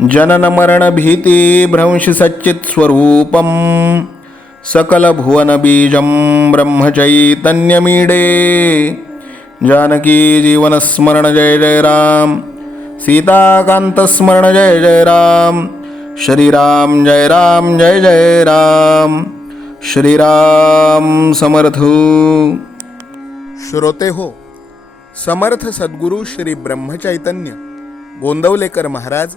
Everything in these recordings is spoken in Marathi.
जननमरणभीतिभ्रंशसच्चित्स्वरूपं सकलभुवनबीजं ब्रह्मचैतन्यमीडे। जानकी जीवनस्मरण जय जय राम सीताकान्तस्मरण जय जय राम श्रीराम जय राम जय जय राम श्रीराम समर्थ। श्रोते हो समर्थ सद्गुरू श्री ब्रह्मचैतन्य गोंदवलेकर महाराज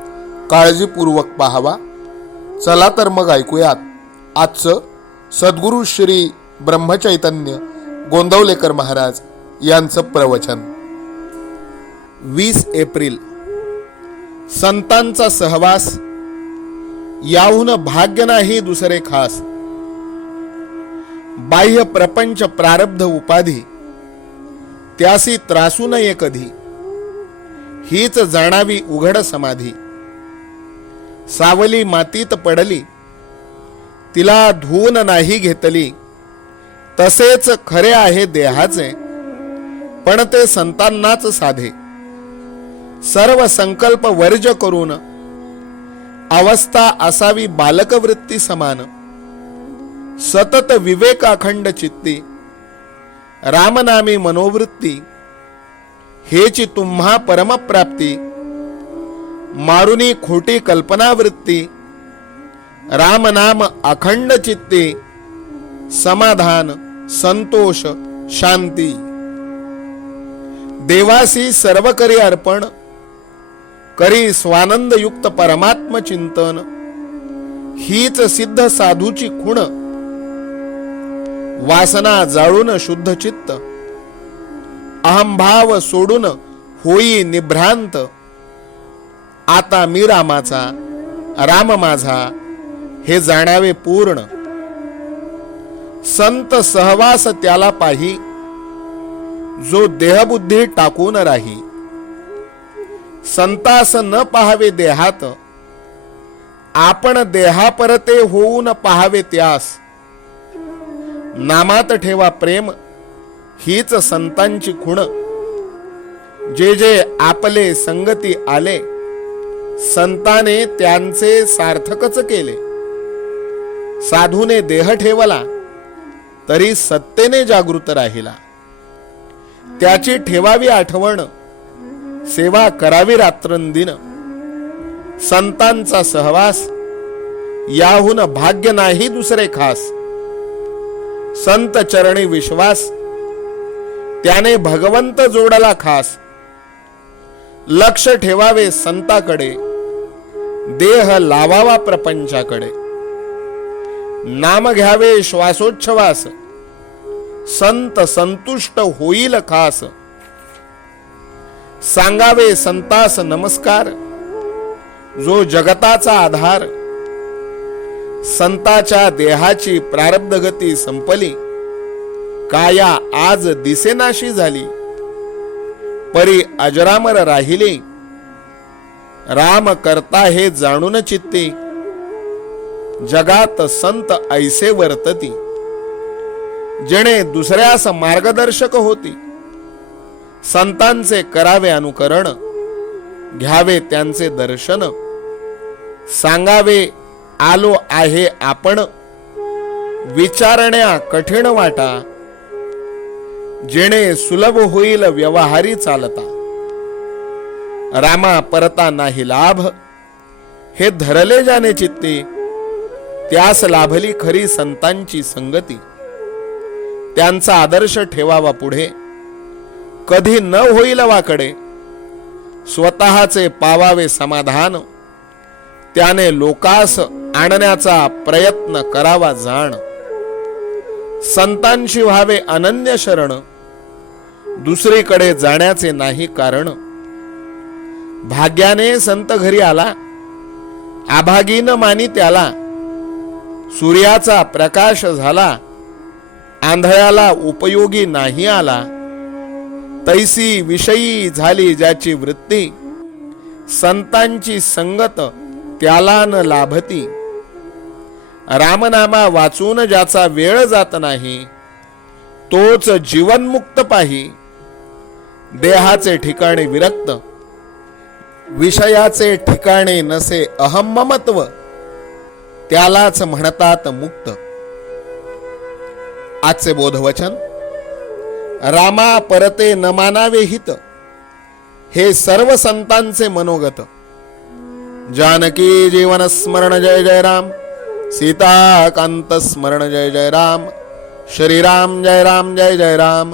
काळजीपूर्वक पाहावा. चला तर मग ऐकूयात. आजचं सद्गुरू श्री ब्रह्मचैतन्य गोंदवलेकर महाराज यांचं प्रवचन. वीस एप्रिल. संतांचा सहवास. याहून भाग्य नाही दुसरे खास. बाह्य प्रपंच प्रारब्ध उपाधी. त्यासी त्रासू नये कधी. हीच जाणावी उघड समाधी. सावली मातीत पडली. तिला धुवून नाही घेतली. तसेच खरे आहे देहाचे. पण ते संतांनाच साधे. सर्व संकल्प वर्ज करून अवस्था असावी बालकवृत्ती समान. सतत विवेक अखंड चित्ती. रामनामी मनोवृत्ती. हेची तुम्हा परमप्राप्ती. मारुनी खोटी कल्पनावृत्ती रामनाम अखंड चित्ते समाधान संतोष शांती. देवासी सर्व करी अर्पण करी स्वानंद युक्त परमात्म चिंतन हीच सिद्ध साधूची खुण वासना जाळून शुद्ध चित्त अहंभाव सोडून होई निभ्रांत आता मी रामाचा राम माझा हे जाणावे पूर्ण. संत सहवास त्याला पाही जो देहबुद्धी टाकून राही. संतास न पाहावे देहात आपण देहापरते होऊन पाहावे त्यास. नामात ठेवा प्रेम हीच संतांची खुण. जे जे आपले संगती आले संताने त्यांचे सार्थकच केले. साधूने देह ठेवला तरी सत्तेने जागृत राहिला. त्याची ठेवावी आठवण सेवा करावी रात्रंदिन. संतांचा सहवास याहून भाग्य नाही दुसरे खास. संत चरणी विश्वास त्याने भगवंत जोडला खास. लक्ष ठेवावे संताकडे देह लावावा प्रपंचाकडे. नाम घ्यावे श्वासोच्छवास संत संतुष्ट होईल खास. सांगावे संतास नमस्कार जो जगताचा आधार संताच्या देहाची प्रारब्ध गती संपली काया आज दिसेनाशी झाली. परी अजरामर राहिले. राम करता हे जाणून चित्ते. जगात संत ऐसे वर्तती. जेणे दुसऱ्यास मार्गदर्शक होती. संतांचे करावे अनुकरण. घ्यावे त्यांचे दर्शन. सांगावे आलो आहे आपण. विचारण्या कठीण वाटा. जेणे सुलभ होईल व्यवहारी चालता. रामा परता नाही लाभ. हे धरले जाणे चित्ते. त्यास लाभली खरी संतांची संगती. त्यांचा आदर्श ठेवावा पुढे. कधी न होईल वाकडे. स्वतःचे पावावे समाधान. त्याने लोकास आणण्याचा प्रयत्न करावा जाण. संतांशी व्हावे अनन्य शरण. दुसरीकडे जाण्याचे नाही कारण. भाग्याने संत घरी आला. आभागीन मानी त्याला. सूर्याचा प्रकाश झाला. आंधळ्याला उपयोगी नाही आला. तैसी विषयी झाली ज्याची वृत्ती. संतांची संगत त्याला न लाभती. रामनामा वाचून ज्याचा वेळ जात नाही तोच जीवनमुक्त पाही. देहाचे ठिकाणी विरक्त विषयाचे ठिकाणे नसे अहममत्व त्यालाच म्हणतात मुक्त. आजचे बोधवचन रामा परते न मानावे हित हे सर्व संतांचे मनोगत. जानकी जीवन स्मरण जय जय राम सीताकांत स्मरण जय जय राम श्रीराम जय राम जय जय राम.